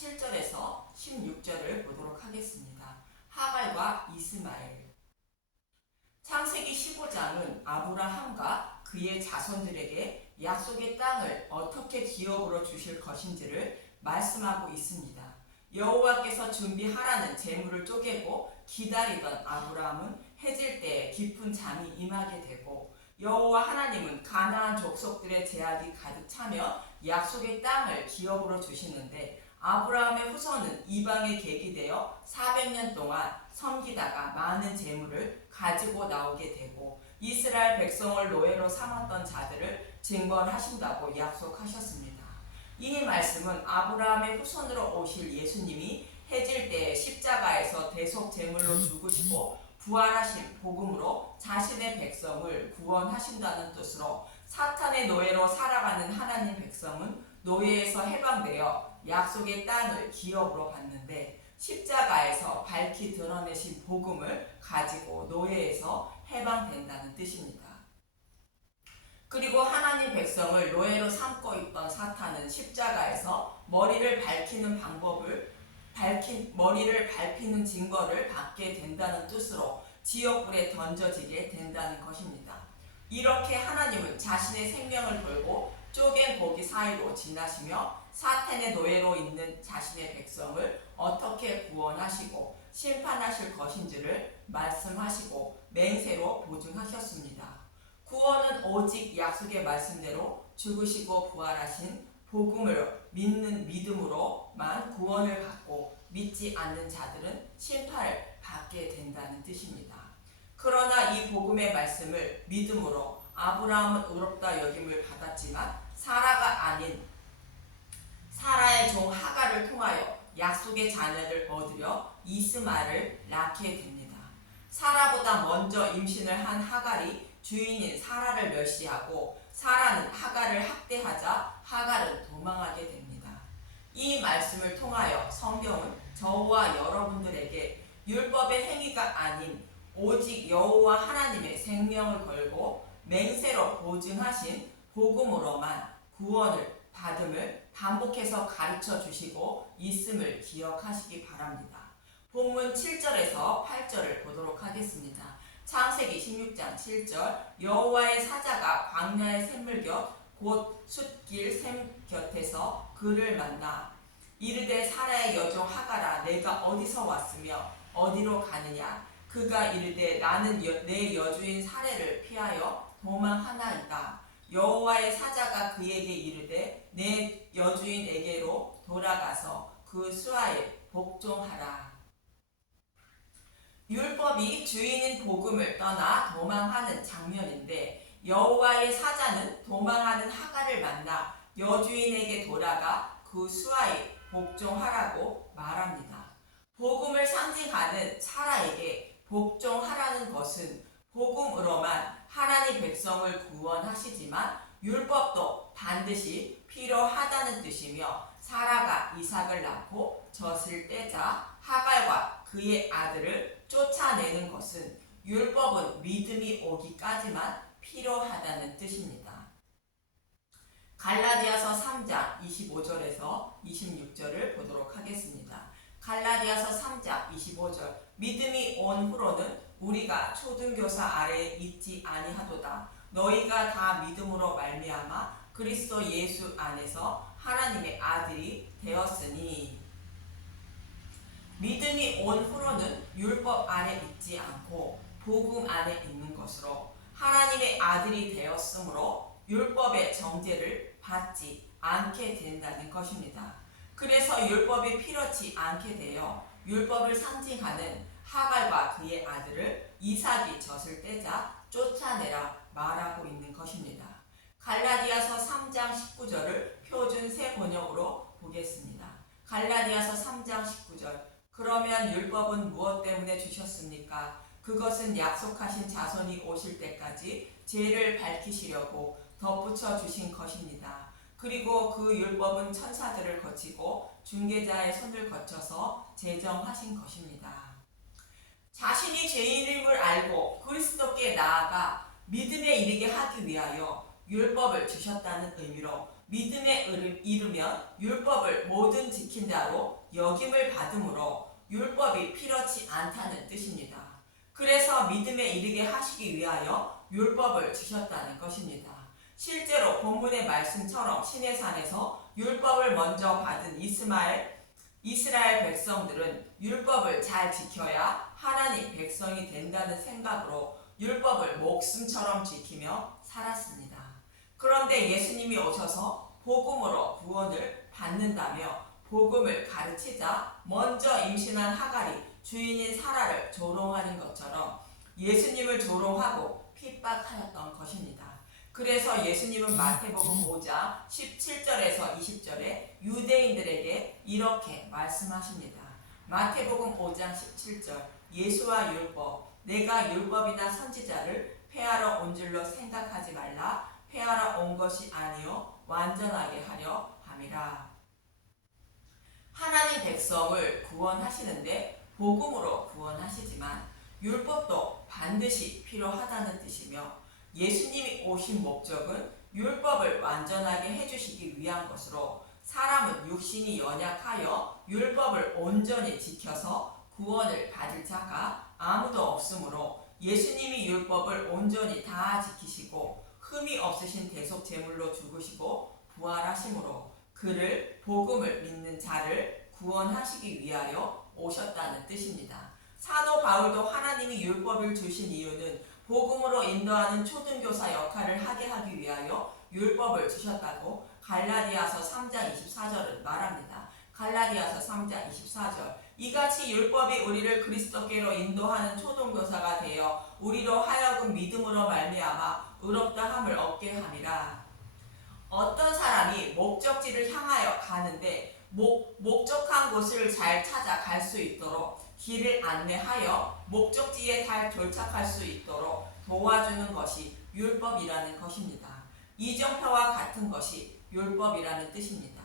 7절에서 16절을 보도록 하겠습니다. 하갈과 이스마엘. 창세기 15장은 아브라함과 그의 자손들에게 약속의 땅을 어떻게 기업으로 주실 것인지를 말씀하고 있습니다. 여호와께서 준비하라는 재물을 쪼개고 기다리던 아브라함은 해질 때 깊은 잠이 임하게 되고, 여호와 하나님은 가나안 족속들의 제약이 가득 차며 약속의 땅을 기업으로 주시는데, 아브라함의 후손은 이방에 계기되어 400년 동안 섬기다가 많은 재물을 가지고 나오게 되고, 이스라엘 백성을 노예로 삼았던 자들을 징벌하신다고 약속하셨습니다. 이 말씀은 아브라함의 후손으로 오실 예수님이 해질 때 십자가에서 대속 제물로 죽으시고 부활하신 복음으로 자신의 백성을 구원하신다는 뜻으로, 사탄의 노예로 살아가는 하나님 백성은 노예에서 해방되어 약속의 땅을 기업으로 받는데, 십자가에서 밝히 드러내신 복음을 가지고 노예에서 해방된다는 뜻입니다. 그리고 하나님 백성을 노예로 삼고 있던 사탄은 십자가에서 머리를 밟히는 증거를 받게 된다는 뜻으로 지옥불에 던져지게 된다는 것입니다. 이렇게 하나님은 자신의 생명을 걸고 쪼갠 고기 사이로 지나시며 사탄의 노예로 있는 자신의 백성을 어떻게 구원하시고 심판하실 것인지를 말씀하시고 맹세로 보증하셨습니다. 구원은 오직 약속의 말씀대로 죽으시고 부활하신 복음을 믿는 믿음으로만 구원을 받고, 믿지 않는 자들은 심판을 받게 된다는 뜻입니다. 그러나 이 복음의 말씀을 믿음으로 아브라함은 의롭다 여김을 받았지만, 사라가 아닌 사라의 종 하갈을 통하여 약속의 자녀를 얻으려 이스마엘을 낳게 됩니다. 사라보다 먼저 임신을 한 하갈이 주인인 사라를 멸시하고, 사라는 하갈을 학대하자 하갈은 도망하게 됩니다. 이 말씀을 통하여 성경은 저와 여러분들에게 율법의 행위가 아닌 오직 여호와 하나님의 생명을 걸고 맹세로 보증하신 복음으로만 구원을 받음을 반복해서 가르쳐 주시고 있음을 기억하시기 바랍니다. 본문 7절에서 8절을 보도록 하겠습니다. 창세기 16장 7절. 여호와의 사자가 광야의 샘물 곁 곧 숫길 샘 곁에서 그를 만나 이르되, 사라의 여종 하갈아, 내가 어디서 왔으며 어디로 가느냐? 그가 이르되, 나는 내 여주인 사례를 피하여 도망하나이다. 여호와의 사자가 그에게 이르되, 내 여주인에게로 돌아가서 그 수하에 복종하라. 율법이 주인인 복음을 떠나 도망하는 장면인데, 여호와의 사자는 도망하는 하갈을 만나 여주인에게 돌아가 그 수하에 복종하라고 말합니다. 복음을 상징하는 사라에게 복종하라는 것은 복음으로만 하나님 백성을 구원하시지만, 율법도 반드시 필요하다는 뜻이며, 사라가 이삭을 낳고 젖을 떼자 하갈과 그의 아들을 쫓아내는 것은 율법은 믿음이 오기까지만 필요하다는 뜻입니다. 갈라디아서 3장 25절에서 26절을 보도록 하겠습니다. 갈라디아서 3장 25절. 믿음이 온 후로는 우리가 초등교사 아래에 있지 아니하도다. 너희가 다 믿음으로 말미암아 그리스도 예수 안에서 하나님의 아들이 되었으니. 믿음이 온 후로는 율법 안에 있지 않고 복음 안에 있는 것으로 하나님의 아들이 되었으므로 율법의 정죄를 받지 않게 된다는 것입니다. 그래서 율법이 필요치 않게 되어 율법을 상징하는 하갈과 그의 아들을 이삭이 젖을 떼자 쫓아내라 말하고 있는 것입니다. 갈라디아서 3장 19절을 표준 새 번역으로 보겠습니다. 갈라디아서 3장 19절. 그러면 율법은 무엇 때문에 주셨습니까? 그것은 약속하신 자손이 오실 때까지 죄를 밝히시려고 덧붙여 주신 것입니다. 그리고 그 율법은 천사들을 거치고 중개자의 손을 거쳐서 제정하신 것입니다. 자신이 죄인임을 알고 그리스도께 나아가 믿음에 이르게 하기 위하여 율법을 주셨다는 의미로 믿음에 이르면 율법을 모든 지킨 자로 여김을 받음으로 율법이 필요치 않다는 뜻입니다. 그래서 믿음에 이르게 하시기 위하여 율법을 주셨다는 것입니다. 실제로 본문의 말씀처럼 시내산에서 율법을 먼저 받은 이스라엘 백성들은 율법을 잘 지켜야 하나님 백성이 된다는 생각으로 율법을 목숨처럼 지키며 살았습니다. 그런데 예수님이 오셔서 복음으로 구원을 받는다며 복음을 가르치자 먼저 임신한 하갈이 주인인 사라를 조롱하는 것처럼 예수님을 조롱하고 핍박하였던 것입니다. 그래서 예수님은 마태복음 5장 17절에서 20절에 유대인들에게 이렇게 말씀하십니다. 마태복음 5장 17절 예수와 율법 내가 율법이나 선지자를 폐하러 온 줄로 생각하지 말라. 폐하러 온 것이 아니요 완전하게 하려 함이라. 하나님 백성을 구원하시는데 복음으로 구원하시지만 율법도 반드시 필요하다는 뜻이며 예수님이 오신 목적은 율법을 완전하게 해주시기 위한 것으로 사람은 육신이 연약하여 율법을 온전히 지켜서 구원을 받을 자가 아무도 없으므로 예수님이 율법을 온전히 다 지키시고 흠이 없으신 대속 제물로 죽으시고 부활하심으로 그를 복음을 믿는 자를 구원하시기 위하여 오셨다는 뜻입니다. 사도 바울도 하나님이 율법을 주신 이유는 복음으로 인도하는 초등교사 역할을 하게 하기 위하여 율법을 주셨다고 갈라디아서 3장 24절은 말합니다. 갈라디아서 3장 24절 이같이 율법이 우리를 그리스도께로 인도하는 초등교사가 되어 우리로 하여금 믿음으로 말미암아 의롭다함을 얻게 함이라. 어떤 사람이 목적지를 향하여 가는데 목적한 곳을 잘 찾아 갈 수 있도록 길을 안내하여 목적지에 잘 도착할 수 있도록 도와주는 것이 율법이라는 것입니다. 이정표와 같은 것이 율법이라는 뜻입니다.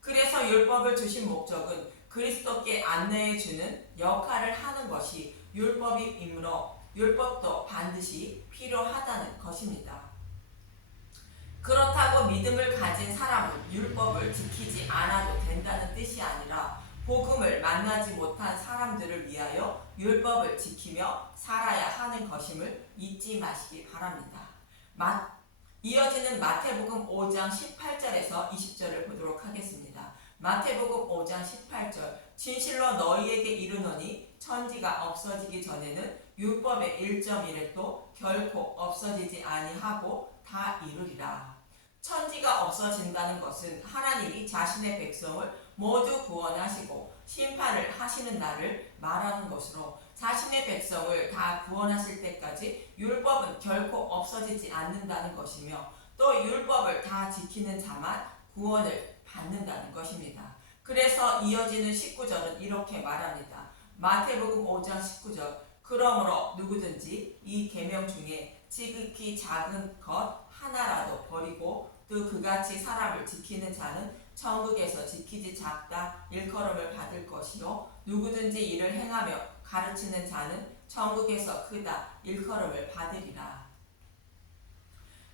그래서 율법을 주신 목적은 그리스도께 안내해 주는 역할을 하는 것이 율법이므로 율법도 반드시 필요하다는 것입니다. 그렇다고 믿음을 가진 사람은 율법을 지키지 않아도 된다는 뜻이 아니라 복음을 만나지 못한 사람들을 위하여 율법을 지키며 살아야 하는 것임을 잊지 마시기 바랍니다. 이어지는 마태복음 5장 18절에서 20절을 보도록 하겠습니다. 마태복음 5장 18절 진실로 너희에게 이르노니 천지가 없어지기 전에는 율법의 1.1획도 결코 없어지지 아니하고 다 이루리라. 천지가 없어진다는 것은 하나님이 자신의 백성을 모두 구원하시고 심판을 하시는 날을 말하는 것으로 자신의 백성을 다 구원하실 때까지 율법은 결코 없어지지 않는다는 것이며 또 율법을 다 지키는 자만 구원을 받는다는 것입니다. 그래서 이어지는 19절은 이렇게 말합니다. 마태복음 5장 19절 그러므로 누구든지 이 계명 중에 지극히 작은 것 하나라도 버리고 또 그같이 사람을 지키는 자는 천국에서 지키지 작다 일컬음을 받을 것이요 누구든지 이를 행하며 가르치는 자는 천국에서 크다 일컬음을 받으리라.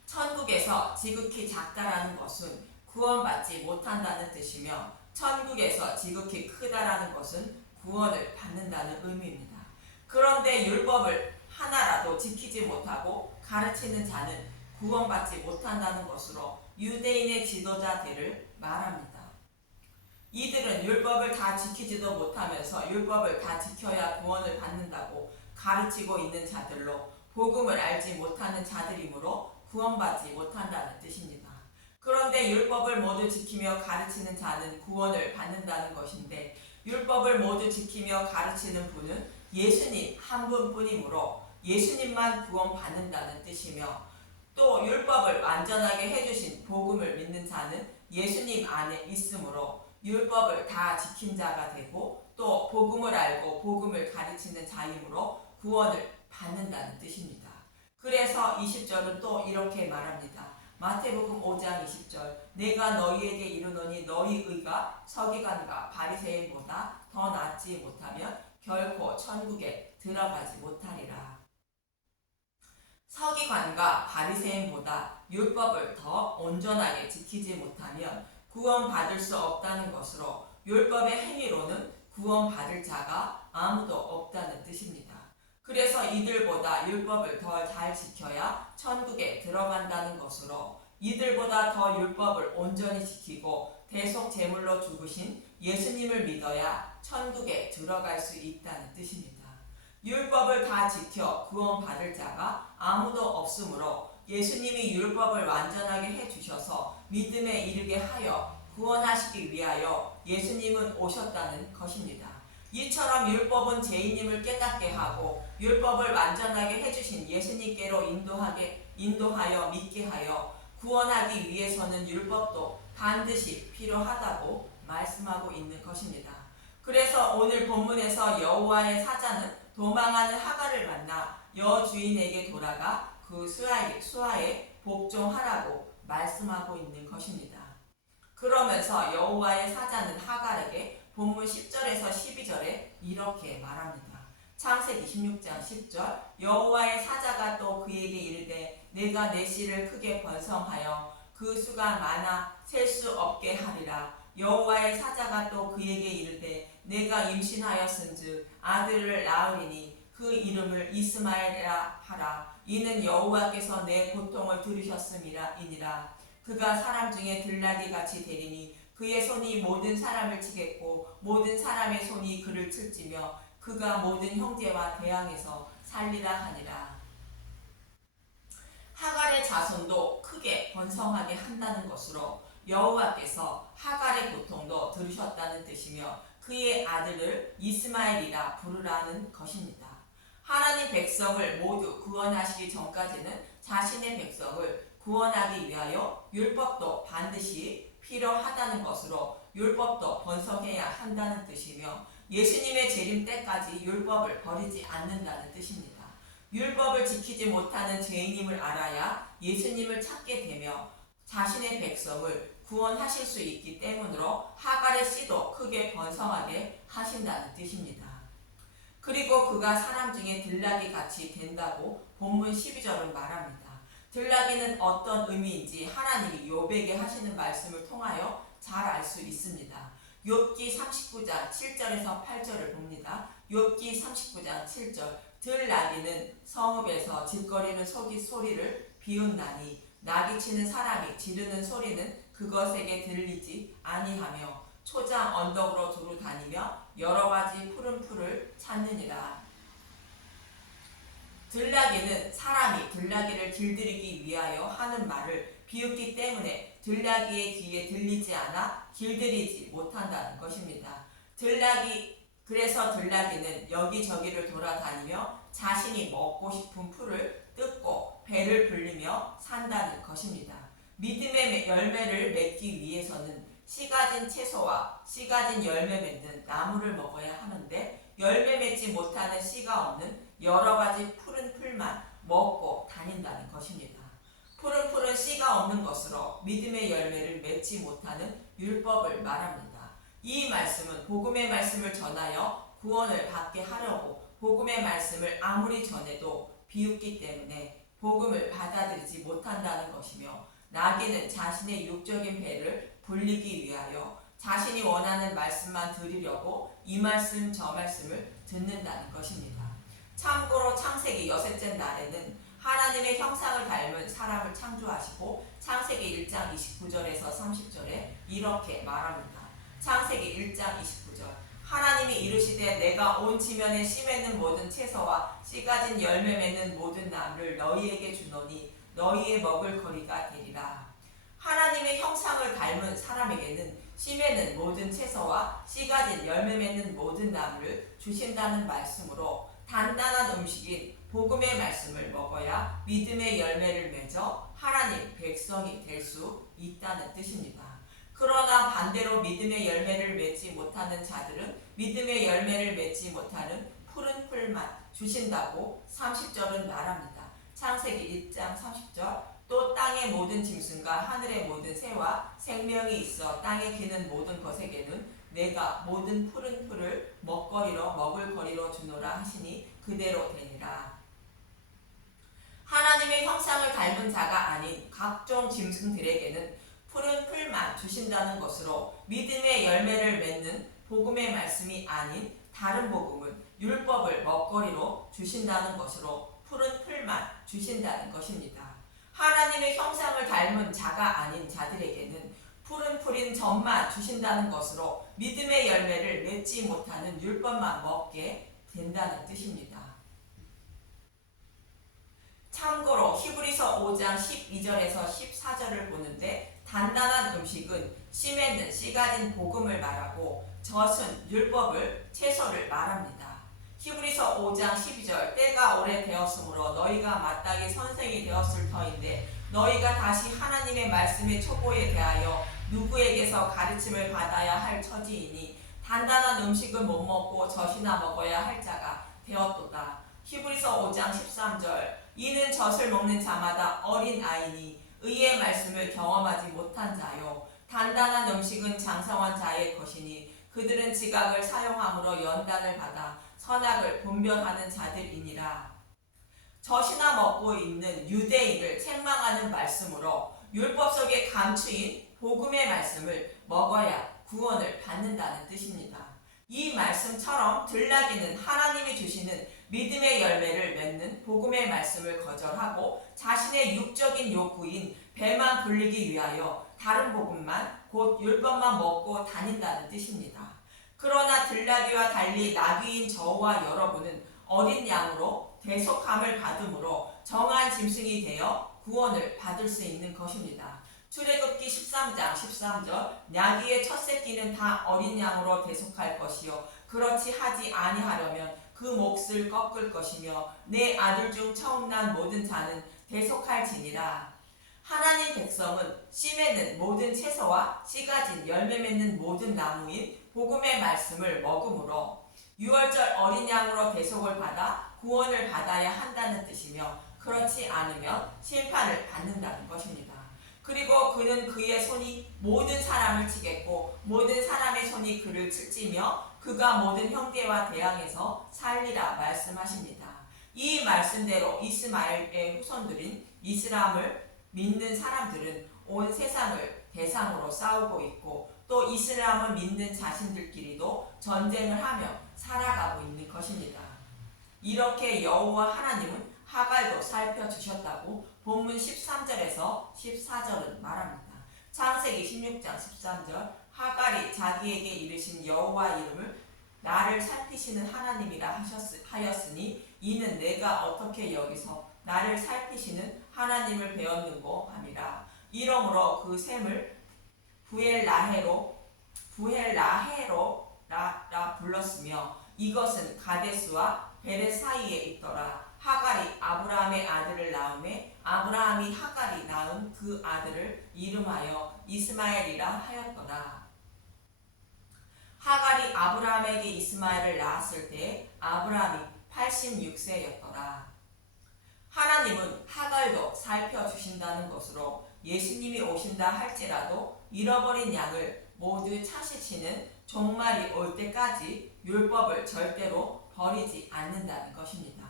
천국에서 지극히 작다라는 것은 구원받지 못한다는 뜻이며 천국에서 지극히 크다라는 것은 구원을 받는다는 의미입니다. 그런데 율법을 하나라도 지키지 못하고 가르치는 자는 구원받지 못한다는 것으로 유대인의 지도자들을 말합니다. 이들은 율법을 다 지키지도 못하면서 율법을 다 지켜야 구원을 받는다고 가르치고 있는 자들로 복음을 알지 못하는 자들이므로 구원받지 못한다는 뜻입니다. 그런데 율법을 모두 지키며 가르치는 자는 구원을 받는다는 것인데 율법을 모두 지키며 가르치는 분은 예수님 한 분뿐이므로 예수님만 구원받는다는 뜻이며 또 율법을 완전하게 해주신 복음을 믿는 자는 예수님 안에 있으므로 율법을 다 지킨 자가 되고 또 복음을 알고 복음을 가르치는 자이므로 구원을 받는다는 뜻입니다. 그래서 20절은 또 이렇게 말합니다. 마태복음 5장 20절 내가 너희에게 이르노니 너희 의가 서기관과 바리새인보다 더 낫지 못하면 결코 천국에 들어가지 못하리라. 서기관과 바리새인보다 율법을 더 온전하게 지키지 못하면 구원받을 수 없다는 것으로 율법의 행위로는 구원받을 자가 아무도 없다는 뜻입니다. 그래서 이들보다 율법을 더 잘 지켜야 천국에 들어간다는 것으로 이들보다 더 율법을 온전히 지키고 대속 제물로 죽으신 예수님을 믿어야 천국에 들어갈 수 있다는 뜻입니다. 율법을 다 지켜 구원받을 자가 아무도 없으므로 예수님이 율법을 완전하게 해주셔서 믿음에 이르게 하여 구원하시기 위하여 예수님은 오셨다는 것입니다. 이처럼 율법은 죄인임을 깨닫게 하고 율법을 완전하게 해주신 예수님께로 인도하여 믿게 하여 구원하기 위해서는 율법도 반드시 필요하다고 말씀하고 있는 것입니다. 그래서 오늘 본문에서 여호와의 사자는 도망하는 하갈을 만나 여주인에게 돌아가 그 수하에 복종하라고 말씀하고 있는 것입니다. 그러면서 여호와의 사자는 하갈에게 본문 10절에서 12절에 이렇게 말합니다. 창세기 26장 10절 여호와의 사자가 또 그에게 이르되 내가 내 씨를 크게 번성하여 그 수가 많아 셀 수 없게 하리라. 여호와의 사자가 또 그에게 이르되 내가 임신하였은즉 아들을 낳으리니 그 이름을 이스마엘이라 하라. 이는 여호와께서 내 고통을 들으셨음이니라. 그가 사람 중에 들나귀 같이 되리니 그의 손이 모든 사람을 치겠고 모든 사람의 손이 그를 칠지며 그가 모든 형제와 대항해서 살리라 하니라. 하갈의 자손도 크게 번성하게 한다는 것으로 여호와께서 하갈의 고통도 들으셨다는 뜻이며 그의 아들을 이스마엘이라 부르라는 것입니다. 하나님 백성을 모두 구원하시기 전까지는 자신의 백성을 구원하기 위하여 율법도 반드시 필요하다는 것으로 율법도 번성해야 한다는 뜻이며 예수님의 재림 때까지 율법을 버리지 않는다는 뜻입니다. 율법을 지키지 못하는 죄인임을 알아야 예수님을 찾게 되며 자신의 백성을 구원하실 수 있기 때문으로 하갈의 씨도 크게 번성하게 하신다는 뜻입니다. 그리고 그가 사람 중에 들나귀 같이 된다고 본문 12절은 말합니다. 들나귀는 어떤 의미인지 하나님이 욥에게 하시는 말씀을 통하여 잘 알 수 있습니다. 욥기 39장 7절에서 8절을 봅니다. 욥기 39장 7절 들나귀는 성읍에서 질거리는 소리를 비웃나니 나귀치는 사람이 지르는 소리는 그것에게 들리지 아니하며 초장 언덕으로 두루 다니며 여러 가지 푸른 풀을 찾느니라. 들나귀는 사람이 들나귀를 길들이기 위하여 하는 말을 비웃기 때문에 들나귀의 귀에 들리지 않아 길들이지 못한다는 것입니다. 그래서 들나귀는 여기저기를 돌아다니며 자신이 먹고 싶은 풀을 뜯고 배를 불리며 산다는 것입니다. 믿음의 열매를 맺기 위해서는 씨 가진 채소와 씨 가진 열매 맺는 나무를 먹어야 하는데 열매 맺지 못하는 씨가 없는 여러 가지 푸른 풀만 먹고 다닌다는 것입니다. 푸른 풀은 씨가 없는 것으로 믿음의 열매를 맺지 못하는 율법을 말합니다. 이 말씀은 복음의 말씀을 전하여 구원을 받게 하려고 복음의 말씀을 아무리 전해도 비웃기 때문에 복음을 받아들이지 못한다는 것이며 나귀는 자신의 육적인 배를 불리기 위하여 자신이 원하는 말씀만 들으려고 이 말씀 저 말씀을 듣는다는 것입니다. 참고로 창세기 여섯째 날에는 하나님의 형상을 닮은 사람을 창조하시고 창세기 1장 29절에서 30절에 이렇게 말합니다. 창세기 1장 29절 하나님이 이르시되 내가 온 지면에 씨 맺는 모든 채소와 씨 가진 열매 맺는 모든 나무를 너희에게 주노니 너희의 먹을 거리가 되리라. 하나님의 형상을 닮은 사람에게는 씨 맺는 모든 채소와 씨 가진 열매 맺는 모든 나무를 주신다는 말씀으로 단단한 음식인 복음의 말씀을 먹어야 믿음의 열매를 맺어 하나님 백성이 될 수 있다는 뜻입니다. 그러나 반대로 믿음의 열매를 맺지 못하는 자들은 믿음의 열매를 맺지 못하는 푸른 풀만 주신다고 30절은 말합니다. 창세기 1장 30절 또 땅의 모든 짐승과 하늘의 모든 새와 생명이 있어 땅에 기는 모든 것에게는 내가 모든 푸른 풀을 먹을 거리로 주노라 하시니 그대로 되니라. 하나님의 형상을 닮은 자가 아닌 각종 짐승들에게는 푸른 풀만 주신다는 것으로 믿음의 열매를 맺는 복음의 말씀이 아닌 다른 복음은 율법을 먹거리로 주신다는 것으로 푸른 풀만 주신다는 것입니다. 하나님의 형상을 닮은 자가 아닌 자들에게는 푸른 풀인 젖만 주신다는 것으로 믿음의 열매를 맺지 못하는 율법만 먹게 된다는 뜻입니다. 참고로 히브리서 5장 12절에서 14절을 보는데 단단한 음식은 씨 맺는 씨 가진 복음을 말하고 젖은 율법을 채소를 말합니다. 히브리서 5장 12절 때가 오래되었으므로 너희가 마땅히 선생이 되었을 터인데 너희가 다시 하나님의 말씀의 초보에 대하여 누구에게서 가르침을 받아야 할 처지이니 단단한 음식은 못 먹고 젖이나 먹어야 할 자가 되었도다. 히브리서 5장 13절 이는 젖을 먹는 자마다 어린 아이니 의의 말씀을 경험하지 못한 자요 단단한 음식은 장성한 자의 것이니 그들은 지각을 사용함으로 연단을 받아 선악을 분별하는 자들이니라. 젖이나 먹고 있는 유대인을 책망하는 말씀으로 율법 속에 감추인 복음의 말씀을 먹어야 구원을 받는다는 뜻입니다. 이 말씀처럼 들나귀는 하나님이 주시는 믿음의 열매를 맺는 복음의 말씀을 거절하고 자신의 육적인 욕구인 배만 불리기 위하여 다른 복음만 곧 율법만 먹고 다닌다는 뜻입니다. 그러나 들나귀와 달리 나귀인 저와 여러분은 어린 양으로 대속함을 받음으로 정한 짐승이 되어 구원을 받을 수 있는 것입니다. 출애굽기 13장 13절 나귀의 첫 새끼는 다 어린 양으로 대속할 것이요 그렇지 하지 아니하려면 그 몫을 꺾을 것이며 내 아들 중 처음 난 모든 자는 대속할지니라. 하나님 백성은 씨 맺는 모든 채소와 씨 가진 열매 맺는 모든 나무인 복음의 말씀을 먹음으로 유월절 어린 양으로 대속을 받아 구원을 받아야 한다는 뜻이며 그렇지 않으면 심판을 받는다는 것입니다. 그리고 그는 그의 손이 모든 사람을 치겠고 모든 사람의 손이 그를 칠지며 그가 모든 형제와 대항해서 살리라 말씀하십니다. 이 말씀대로 이스마엘의 후손들인 이스라엘을 믿는 사람들은 온 세상을 대상으로 싸우고 있고 또 이스라엘을 믿는 자신들끼리도 전쟁을 하며 살아가고 있는 것입니다. 이렇게 여호와 하나님은 하갈도 살펴주셨다고 본문 13절에서 14절은 말합니다. 창세기 16장 13절 하갈이 자기에게 이르신 여호와 이름을 나를 살피시는 하나님이라 하였으니 이는 내가 어떻게 여기서 나를 살피시는 하나님을 배웠는고 함이라. 이러므로 그 셈을 부엘라헤로라 불렀으며 이것은 가데스와 베레 사이에 있더라. 하갈이 아브라함의 아들을 낳음에 아브라함이 하갈이 낳은 그 아들을 이름하여 이스마엘이라 하였더라. 하갈이 아브라함에게 이스마엘을 낳았을 때 아브라함이 86세였더라. 하나님은 하갈도 살펴주신다는 것으로 예수님이 오신다 할지라도 잃어버린 양을 모두 찾으시는 종말이 올 때까지 율법을 절대로 버리지 않는다는 것입니다.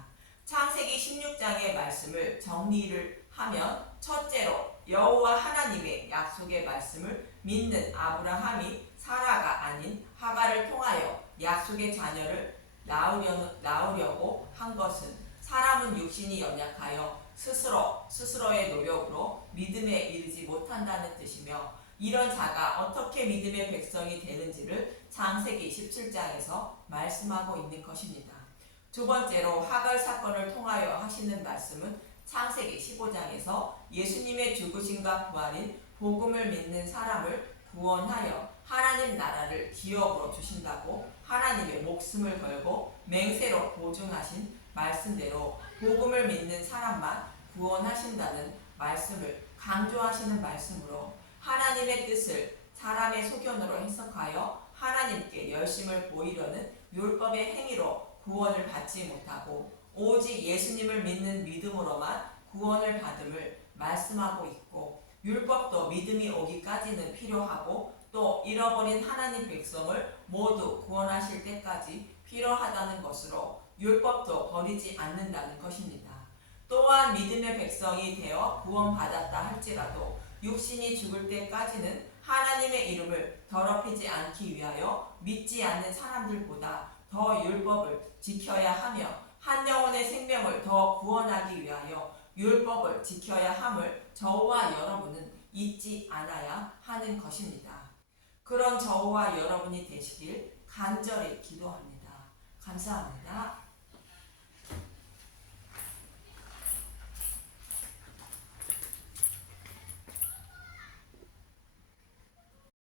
창세기 16장의 말씀을 정리를 하면 첫째로 여호와 하나님의 약속의 말씀을 믿는 아브라함이 사라가 아닌 하갈을 통하여 약속의 자녀를 낳으려고 한 것은 사람은 육신이 연약하여 스스로의 노력으로 믿음에 이르지 못한다는 뜻이며 이런 자가 어떻게 믿음의 백성이 되는지를 창세기 17장에서 말씀하고 있는 것입니다. 두 번째로 하갈 사건을 통하여 하시는 말씀은 창세기 15장에서 예수님의 죽으심과 부활인 복음을 믿는 사람을 구원하여 하나님 나라를 기업으로 주신다고 하나님의 목숨을 걸고 맹세로 보증하신 말씀대로 복음을 믿는 사람만 구원하신다는 말씀을 강조하시는 말씀으로 하나님의 뜻을 사람의 소견으로 해석하여 하나님께 열심을 보이려는 율법의 행위로 구원을 받지 못하고 오직 예수님을 믿는 믿음으로만 구원을 받음을 말씀하고 있고 율법도 믿음이 오기까지는 필요하고 또 잃어버린 하나님 백성을 모두 구원하실 때까지 필요하다는 것으로 율법도 버리지 않는다는 것입니다. 또한 믿음의 백성이 되어 구원받았다 할지라도 육신이 죽을 때까지는 하나님의 이름을 더럽히지 않기 위하여 믿지 않는 사람들보다 더 율법을 지켜야 하며 한 영혼의 생명을 더 구원하기 위하여 율법을 지켜야 함을 저와 여러분은 잊지 않아야 하는 것입니다. 그런 저와 여러분이 되시길 간절히 기도합니다. 감사합니다.